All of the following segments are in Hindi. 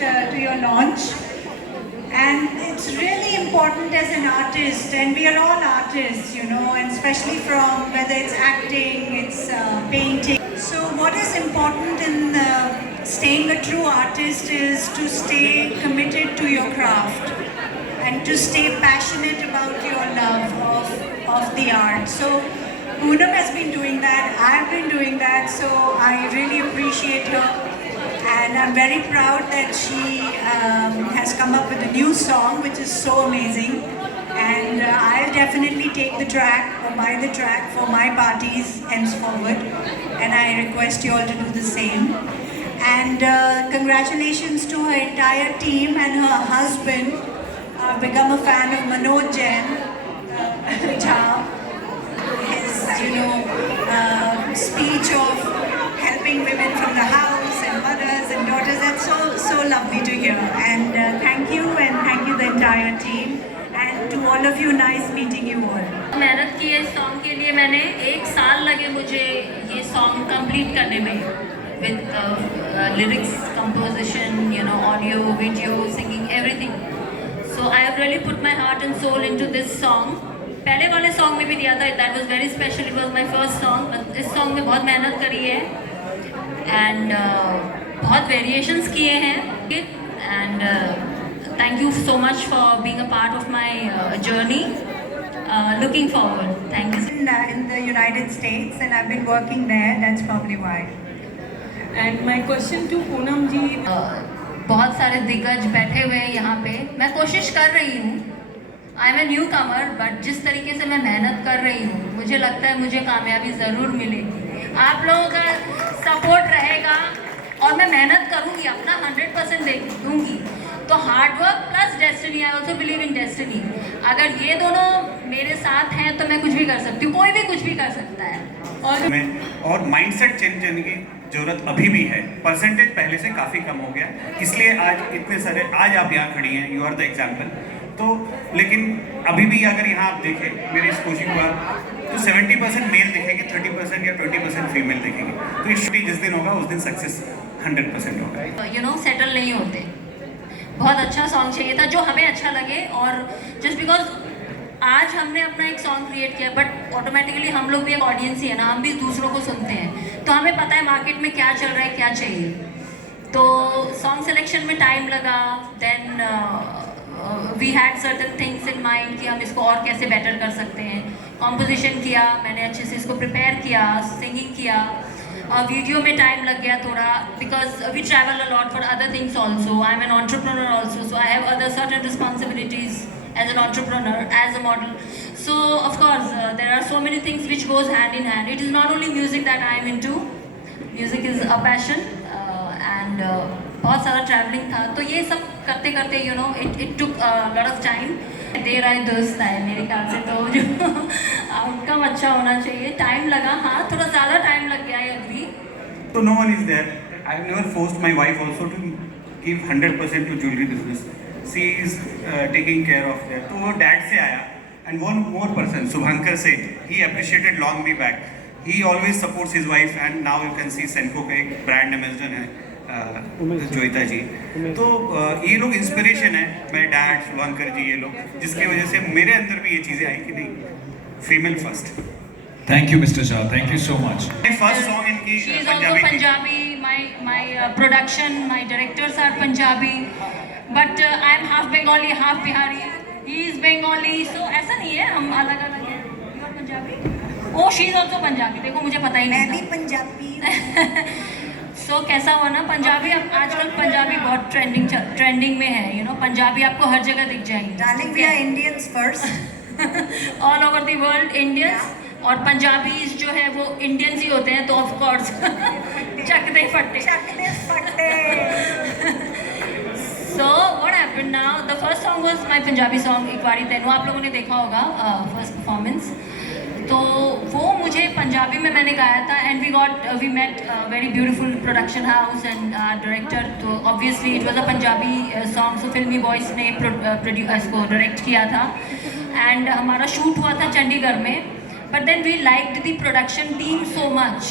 to your launch. And it's really important as an artist, and we are all artists, you know, and especially from whether it's acting, it's painting. So what is important in staying a true artist is to stay committed to your craft and to stay passionate about your love of the art. So Poonam has been doing that, I've been doing that, so I really appreciate her. And I'm very proud that she has come up with a new song which is so amazing. And I'll definitely take the track or buy the track for my parties henceforward. And I request you all to do the same. And congratulations to her entire team and her husband. I've become a fan of Manoj Jain. His, speech of helping women from the house and mothers and daughters, that's so lovely to hear. And thank you the entire team. And to all of you, nice meeting you all. मेहनत की इस सॉन्ग के लिए मैंने 1 साल लगे मुझे ये सॉन्ग कंप्लीट करने में, with lyrics, composition, you know, audio, video, singing, everything. So I have really put my heart and soul into this song. पहले वाले सॉन्ग में भी दिया था, that was very special, it was my first song. इस सॉन्ग में बहुत मेहनत करी है and बहुत variations किए हैं and thank you so much for being a part of my journey. Looking forward. Thank you. In the United States and I've been working there, that's probably why. And my question to Poonam ji. बहुत सारे दिग्गज बैठे हुए हैं यहाँ पे, मैं कोशिश कर रही हूँ. I am a newcomer, but जिस तरीके से मैं मेहनत कर रही हूँ मुझे लगता है मुझे कामयाबी ज़रूर मिलेगी. आप लोगों का सपोर्ट रहेगा और मैं मेहनत करूँगी, अपना 100% दूँगी. तो hard work plus destiny, I also believe in destiny. अगर ये दोनों मेरे साथ हैं तो मैं कुछ भी कर सकती हूँ, कोई भी कुछ भी कर सकता है. और माइंडसेट चेंज करने की ज़रूरत अभी भी है. परसेंटेज पहले से काफ़ी कम हो गया, इसलिए आज इतने सारे, आज आप यहाँ खड़ी हैं, यू आर द एग्जाम्पल. तो लेकिन अभी भी अगर यहाँ आप देखें मेरे इस कोचिंग को तो 70% मेल दिखेंगे, 30% या 20% फीमेल दिखेंगे. तो इस जिस दिन होगा उस दिन सक्सेस 100% होगा. यू नो, सेटल नहीं होते. बहुत अच्छा सॉन्ग चाहिए था जो हमें अच्छा लगे, और जस्ट बिकॉज आज हमने अपना एक सॉन्ग क्रिएट किया, बट ऑटोमेटिकली हम लोग भी एक ऑडियंस ही है ना, हम भी दूसरों को सुनते हैं, तो हमें पता है मार्केट में क्या चल रहा है, क्या चाहिए. तो सॉन्ग सिलेक्शन में टाइम लगा. Then we had certain things in mind कि हम इसको और कैसे बेटर कर सकते हैं. कॉम्पोजिशन किया मैंने, अच्छे से इसको प्रिपेयर किया, सिंगिंग किया. वीडियो में टाइम लग गया थोड़ा, because we travel a lot for other things also. I am an entrepreneur also, so I have other certain responsibilities as an entrepreneur, as a model. So of course there are so many things which goes hand in hand. It is not only music that I am into. Music is a passion and बहुत सारा traveling था, तो ये सब करते करते you know it took a lot of time. देर आए दोस्त आए मेरे ख्याल से, तो जो आउटकम अच्छा होना चाहिए. टाइम लगा, हाँ थोड़ा ज़्यादा टाइम लग गया, I agree. So no one is there. I have never forced my wife also to give 100% to jewelry business. She is taking care of that. तो वो डैड से आया. And one more person, Subhankar Seth, he appreciated long me back. He always supports his wife, and now you can see Senko का एक brand ambassador है जोइता जी. तो ये लोग इंस्पिरेशन है, मेरे डैड शुभांकर जी, ये लोग, जिसकी वजह से मेरे अंदर भी ये चीज़ें आई कि नहीं, female first. Thank you, Mr. Shah. Thank you so much. First song इनकी She is also Punjabi. My production, my directors are Punjabi. But I am half Bengali, half Bihari. He is Bengali, so ऐसा नहीं है, हम अलग अलग हैं. You are Punjabi? Oh, she is also Punjabi. देखो मुझे पता ही नहीं. मैं भी पंजाबी. So कैसा हुआ ना, पंजाबी अब आजकल पंजाबी बहुत ट्रेंडिंग में है. You know, पंजाबी आपको हर जगह दिख जाएंगे. Darling, we are Indians first. All over the world Indians. और पंजाबीज जो है वो इंडियंस ही होते हैं, तो ऑफ कोर्स चकदे फट्टे. So what happened now? The first song was my Punjabi song एक बारी तेनू, आप लोगों ने देखा होगा फर्स्ट परफॉर्मेंस. तो वो मुझे पंजाबी में मैंने गाया था, and we met very beautiful production house and director. तो obviously it was a Punjabi song, so filmi voice ने इसको डायरेक्ट किया था. एंड हमारा शूट हुआ था चंडीगढ़ में. But then we liked the production team so much.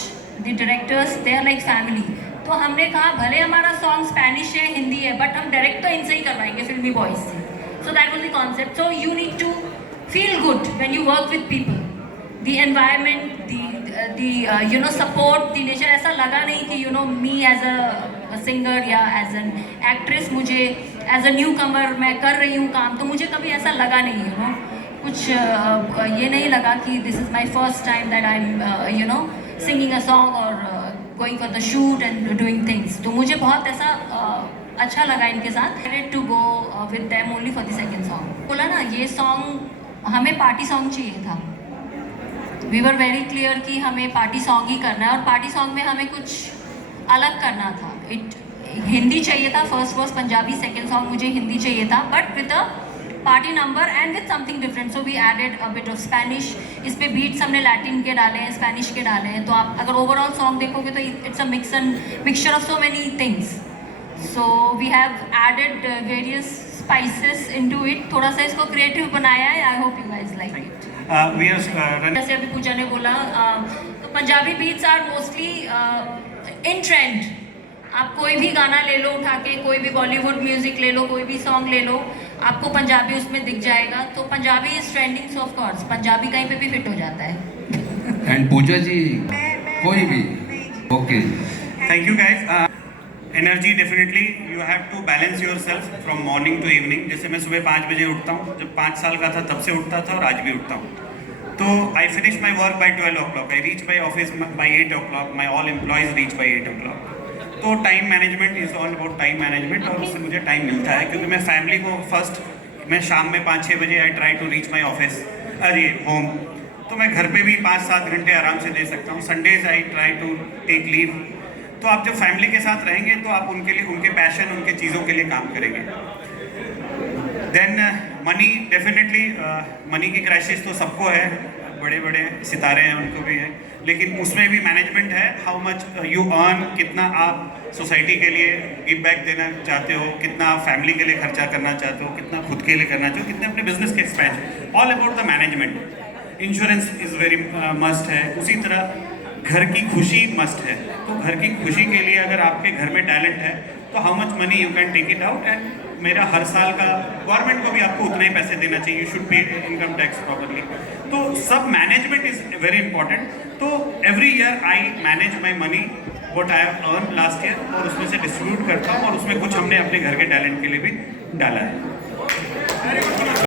The directors, they are like family. तो हमने कहा भले हमारा सॉन्ग स्पेनिश है, हिंदी है, बट हम डायरेक्ट तो इनसे ही करवाएंगे, फिल्मी बॉयज से. So that was the concept. So you need to feel good when you work with people. The environment, the support, the nature. ऐसा लगा नहीं कि मी एज अ सिंगर या एज एन एक्ट्रेस, मुझे एज अ न्यू कमर मैं कर रही हूँ काम, तो मुझे कभी ऐसा लगा नहीं. कुछ ये नहीं लगा कि this is my first time that I am singing a song और going for the shoot and doing things. तो मुझे बहुत ऐसा अच्छा लगा इनके साथ. To go with them only for the second song. बोला ना, ये सॉन्ग हमें पार्टी सॉन्ग चाहिए था. वी वर वेरी क्लियर कि हमें पार्टी सॉन्ग ही करना है, और पार्टी सॉन्ग में हमें कुछ अलग करना था. हिंदी चाहिए था first verse, Punjabi second song मुझे हिंदी चाहिए था, but with a party number and with something different. So we added a bit of Spanish. इस पे बीट्स हमने लैटिन के डाले हैं, स्पेनिश के डाले हैं. तो आप अगर ओवरऑल सॉन्ग देखोगे तो it's a mixture of so many things. So we have added various spices into it. थोड़ा सा इसको क्रिएटिव बनाया है. I hope you guys like it. जैसे अभी पूजा ने बोला, तो Punjabi beats are mostly in trend. आप कोई भी गाना ले लो उठा के, कोई भी बॉलीवुड म्यूजिक ले लो, कोई भी सॉन्ग ले लो, आपको पंजाबी उसमें दिख जाएगा. तो Punjabi is trending, so of course Punjabi कहीं पे भी फिट हो जाता है. एंड पूजा जी, कोई भी. Okay. Thank you guys. Energy definitely you have to balance yourself from morning to evening. जैसे मैं सुबह 5 बजे उठता हूँ, जब 5 साल का था तब से उठता था और आज भी उठता हूँ. तो I finish my work by 12 o'clock. I reach my office by 8 o'clock. My all employees reach by 8 o'clock. तो time management is all about time management, और उससे मुझे टाइम मिलता है क्योंकि मैं फैमिली को फर्स्ट, मैं शाम में 5-6 बजे I try to reach my office, अरे होम. तो मैं घर पे भी 5-7 घंटे आराम से दे सकता हूँ. Sundays I try to take leave. तो आप जब फैमिली के साथ रहेंगे तो आप उनके लिए, उनके पैशन, उनके चीज़ों के लिए काम करेंगे. देन मनी, डेफिनेटली मनी की क्राइसिस तो सबको है, बड़े बड़े सितारे हैं उनको भी है, लेकिन उसमें भी मैनेजमेंट है. हाउ मच यू अर्न, कितना आप सोसाइटी के लिए गिव बैक देना चाहते हो, कितना आप फैमिली के लिए खर्चा करना चाहते हो, कितना खुद के लिए करना चाहते हो, कितने अपने बिजनेस के expense. All about the management. Insurance is very must है. उसी तरह घर की खुशी मस्ट है. तो घर की खुशी के लिए अगर आपके घर में टैलेंट है तो how much money you can take it out. And मेरा हर साल का गवर्नमेंट को भी आपको उतना ही पैसे देना चाहिए. You should pay income tax properly. तो सब मैनेजमेंट इज वेरी इंपॉर्टेंट. तो every year I manage my money what I have earn last year, और उसमें से डिस्ट्रीब्यूट करता हूँ, और उसमें कुछ हमने अपने घर के टैलेंट के लिए भी डाला है.